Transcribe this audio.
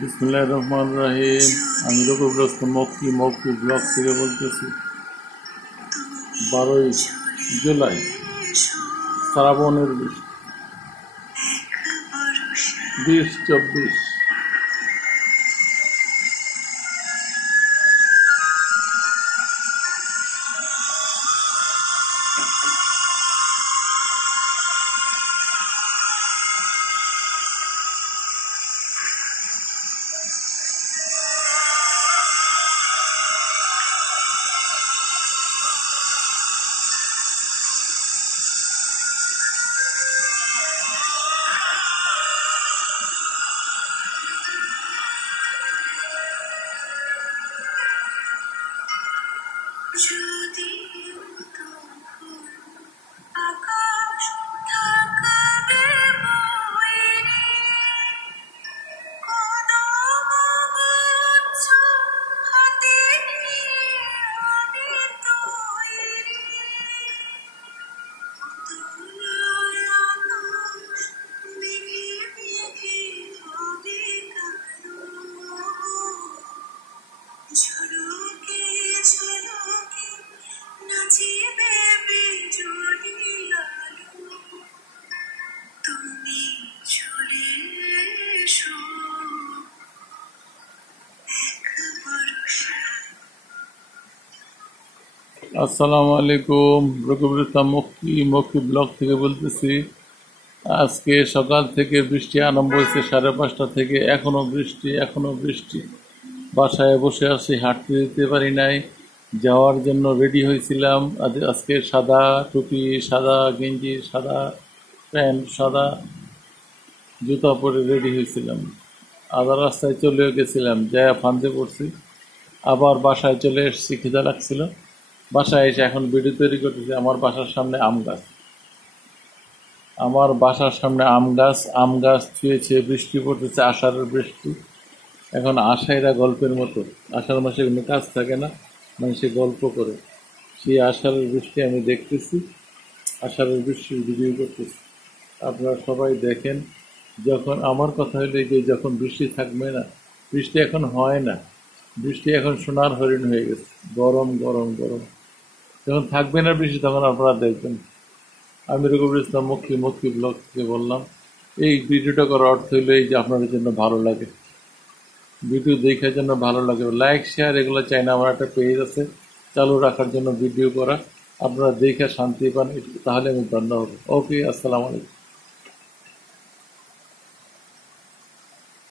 বিসমিল্লাহির রহমানির রহিম। আমি রকুবগ্রস্ত মক্কি ব্লগ থেকে বলতেছি। 12ই জুলাই শ্রাবণের 2024। আসসালামু আলাইকুম। রকুবগ্রস্ত মক্কি ব্লগ থেকে বলতেছি। আজকে সকাল থেকে বৃষ্টি আরম্ভ হয়েছে 5:30 থেকে, এখনো বৃষ্টি। বাসায় বসে আছি, হাঁটতে যেতে পারি নাই। যাওয়ার জন্য রেডি হয়েছিলাম। আজকে সাদা টুপি, সাদা গেঞ্জি, সাদা প্যান্ট, সাদা জুতা পরে রেডি হয়েছিলাম। আধা রাস্তায় চলেও গেছিলাম, যা ফান্দে পড়ছি। আবার বাসায় চলে এসেছি, খিদা লাগছিল। বাসায় এসে এখন ভিডিও তৈরি করতেছি। আমার বাসার সামনে আম গাছ ছুঁয়েছে, বৃষ্টি পড়তেছে, আষাঢ়ের বৃষ্টি। এখন আষাঢ়া গল্পের মতো, আষাঢ় মাসে কোনো কাজ থাকে না, মানুষে গল্প করে। সেই আষাঢ়ের বৃষ্টি আমি দেখতেছি, আষাঢ়ের বৃষ্টির ভিডিও করতেছি। আপনারা সবাই দেখেন। যখন আমার কথা হইলে যে যখন বৃষ্টি থাকবে না, বৃষ্টি এখন হয় না, বৃষ্টি এখন সোনার হরিণ হয়ে গেছে, গরম। যখন থাকবে না বৃষ্টি, তখন আপনারা দেখবেন। আমি রকুবগ্রস্ত মক্কি ব্লগ থেকে বললাম। এই ভিডিওটা করার অর্থ হইল এই যে আপনাদের জন্য ভালো লাগে, ভিডিও দেখার জন্য ভালো লাগে। লাইক শেয়ার এগুলো চাই না, আমার একটা পেজ আছে চালু রাখার জন্য ভিডিও করা। আপনারা দেখে শান্তি পান, তাহলে আমি ধন্য হব। ওকে, আসসালামু আলাইকুম।